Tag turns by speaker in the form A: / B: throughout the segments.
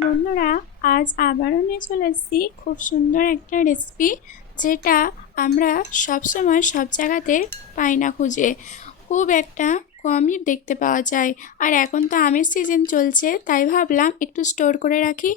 A: বন্ধুরা, আজ আবারও নিয়ে চলে এসেছি খুব সুন্দর একটা রেসিপি যেটা আমরা সবসময় সব জায়গাতে পাই না খুঁজে। খুব একটা কমই দেখতে পাওয়া যায়। আর এখন তো আমের সিজন চলছে, তাই ভাবলাম একটু স্টোর করে রাখি।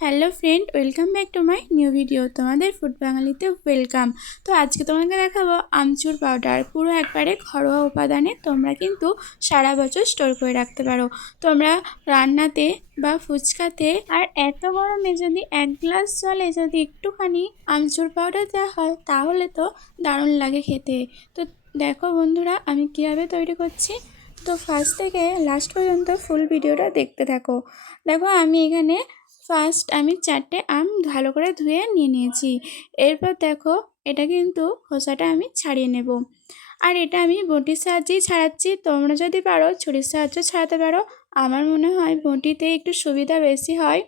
A: Hello friend welcome back to my new video তোমাদের ফুড বাঙালিতে ওয়েলকাম তো আজকে তোমাকে দেখাবো আমচুর পাউডার পুরো একবারে ঘরোয়া উপাদানে তোমরা কিন্তু সারা বছর স্টোর করে রাখতে পারো। তোমরা রান্নাতে বা ফুচকাতে আর এত গরমে যদি এক গ্লাস জলে যদি একটুখানি আমচুর পাউডার দেওয়া হয়, তাহলে তো দারুণ লাগে খেতে। তো দেখো বন্ধুরা, আমি কীভাবে তৈরি করছি? তো ফার্স্ট থেকে লাস্ট পর্যন্ত ফুল ভিডিওটা দেখতে থাকো। দেখো, আমি এখানে ফার্স্ট আমি চারটে আম ভালো করে ধুয়ে নিয়ে নিয়েছি। এরপর দেখো, এটা কিন্তু খোসাটা আমি ছাড়িয়ে নেব। আর এটা আমি বটির সাহায্যেই ছাড়াচ্ছি। তোমরা যদি পারো, ছুরির সাহায্য ছাড়াতে পারো। আমার মনে হয় বটিতে একটু সুবিধা বেশি হয়।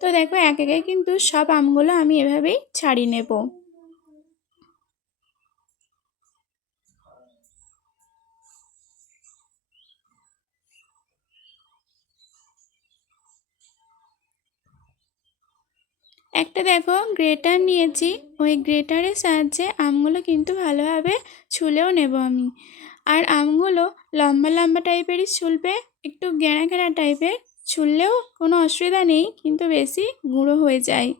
A: তো দেখো, এক একে কিন্তু সব আমগুলো আমি এভাবেই ছাড়িয়ে নেব। একটা দেখো গ্রেটার নিয়েছি। ওই গ্রেটারের সাহায্যে আমগুলো কিন্তু ভালোভাবে ছুলেও নেব আমি। আর আমগুলো লম্বা লম্বা টাইপেরই ছুলবে, একটু গেঁড়া গেঁড়া টাইপের ছুললেও কোনো অসুবিধা নেই, কিন্তু বেশি গুঁড়ো হয়ে যায়।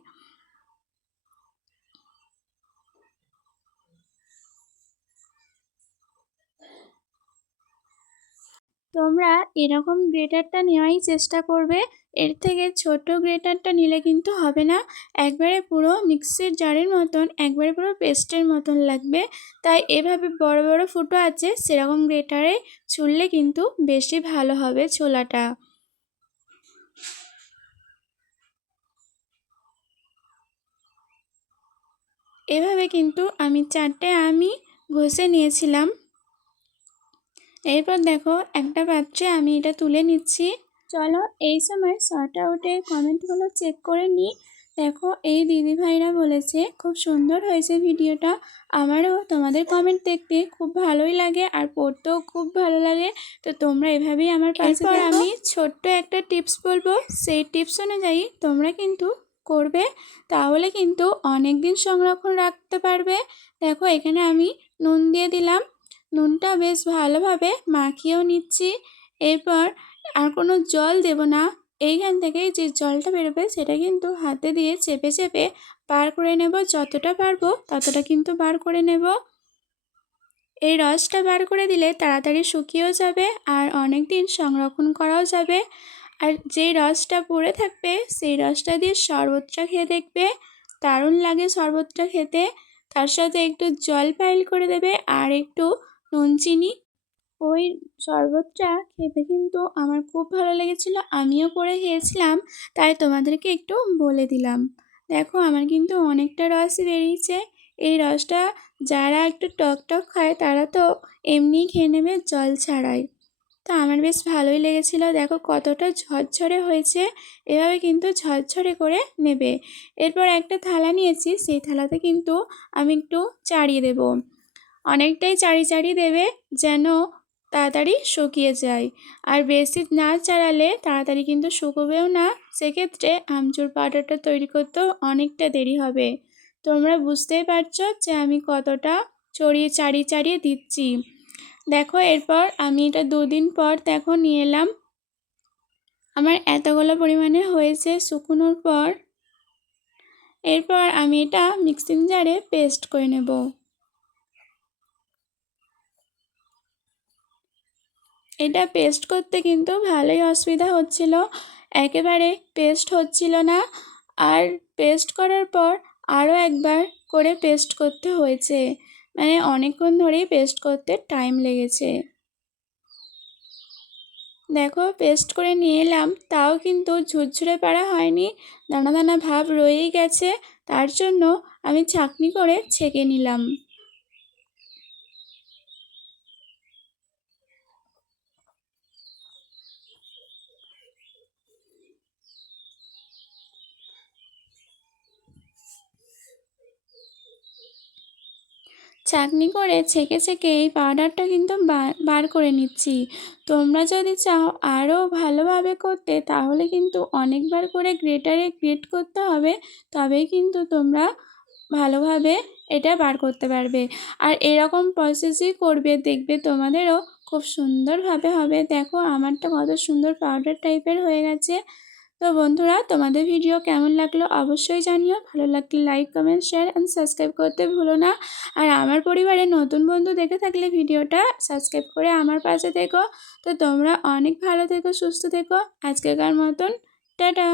A: তোমরা এরকম গ্রেটারটা নেওয়াই চেষ্টা করবে। এর থেকে ছোট গ্রেটারটা নিলে কিন্তু হবে না। একবারে পুরো মিক্সির জারের মতন, একবারে পুরো পেস্টের মতন লাগবে। তাই এভাবে বড় বড় ফুটো আছে, সেরকম গ্রেটারে ছুললে কিন্তু বেশি ভালো হবে ছোলাটা। এভাবে কিন্তু আমি চারটে আমি ঘষে নিয়েছিলাম। এরপর দেখো একটা পাত্রে আমি এটা তুলে নিচ্ছি। চলো এই সময় শর্ট আউটের কমেন্টগুলো চেক করে নিই। দেখো এই দিদিভাইরা বলেছে খুব সুন্দর হয়েছে ভিডিওটা। আমারও তোমাদের কমেন্ট দেখতে খুব ভালোই লাগে আর পড়তেও খুব ভালো লাগে। তো তোমরা এভাবেই আমার পাশে আমি ছোট্ট একটা টিপস বলব। সেই টিপস অনুযায়ী তোমরা কিন্তু করবে। তাহলে কিন্তু অনেক দিন সংরক্ষণ রাখতে পারবে। দেখো এখানে আমি নুন দিয়ে দিলাম। নুনটা বেশ ভালোভাবে মাখিয়েও নিচ্ছি। এরপর আর কোনো জল দেব না। এইখান থেকে যে জলটা বেরোবে সেটা কিন্তু হাতে দিয়ে চেপে চেপে বার করে নেব। যতটা পারব ততটা কিন্তু বার করে নেব। এই রসটা বার করে দিলে তাড়াতাড়ি শুকিয়েও যাবে আর অনেক দিন সংরক্ষণ করাও যাবে। আর যেই রসটা পড়ে থাকবে সেই রসটা দিয়ে শরবতটা খেয়ে দেখবে। দারুণ লাগে শরবতটা খেতে। তার সাথে একটু জল পাইল করে দেবে আর একটু নুন চিনি ওই শরবতটা খেতে কিন্তু আমার খুব ভালো লেগেছিলো, আমিও করে খেয়েছিলাম, তাই তোমাদেরকে একটু বলে দিলাম। দেখো, আমার কিন্তু অনেকটা রস বেরিয়েছে, এই রসটা যারা একটু টক টক খায়, তারা তো এমনিই খেয়ে নেবে জল ছাড়াই। তো আমার বেশ ভালোই লেগেছিল, দেখো কতটা ঝরঝরে হয়েছে, এভাবে কিন্তু ঝরঝরে করে নেবে। এরপর একটা থালা নিয়েছি, সেই থালাতে কিন্তু আমি একটু চাড়িয়ে দেব। অনেকটাই চাড়ি চাড়ি দেবে যেন তাড়াতাড়ি শুকিয়ে যায়। আর বেশি না চাড়ালে তাড়াতাড়ি কিন্তু শুকোবেও না। সেক্ষেত্রে আমচুর পাউডারটা তৈরি করতেও অনেকটা দেরি হবে। তোমরা বুঝতেই পারছ যে আমি কতটা চড়িয়ে চাড়িয়ে চাড়িয়ে দিচ্ছি। দেখো, এরপর আমি এটা দুদিন পর দেখো নিয়ে এলাম। আমার এতগুলো পরিমাণে হয়েছে শুকনোর পর। এরপর আমি এটা মিক্সিং জারে পেস্ট করে নেব। এটা পেস্ট করতে কিন্তু ভালোই অসুবিধা হচ্ছিল। একেবারে পেস্ট হচ্ছিল না। আর পেস্ট করার পর আরও একবার করে পেস্ট করতে হয়েছে। মানে অনেকক্ষণ ধরেই পেস্ট করতে টাইম লেগেছে। দেখো পেস্ট করে নিয়ে এলাম। তাও কিন্তু ঝুরঝুরে পাড়া হয়নি। দানা দানা ভাব রয়েই গেছে। তার জন্য আমি ছাঁকনি করে ছেঁকে নিলাম। চাকনি করে ছেঁকে ছেঁকে এই পাউডারটা কিন্তু বার করে নিচ্ছি। তোমরা যদি চাও আরও ভালোভাবে করতে, তাহলে কিন্তু অনেকবার করে গ্রেটারে গ্রেট করতে হবে, তবেই কিন্তু তোমরা ভালোভাবে এটা বার করতে পারবে। আর এরকম প্রসেসই করবে, দেখবে তোমাদেরও খুব সুন্দরভাবে হবে। দেখো, আমারটা কত সুন্দর পাউডার টাইপের হয়ে গেছে। তো বন্ধুরা, তোমাদের ভিডিও কেমন লাগল অবশ্যই জানিও। ভালো লাগলে like comment share and subscribe করতে ভুলো না। আর আমার পরিবারে নতুন বন্ধু দেখে থাকলে ভিডিওটা সাবস্ক্রাইব করে আমার পাশে থেকো। তো তোমরা অনেক ভালো থেকো, সুস্থ থেকো। আজকেকার মতন, টাটা!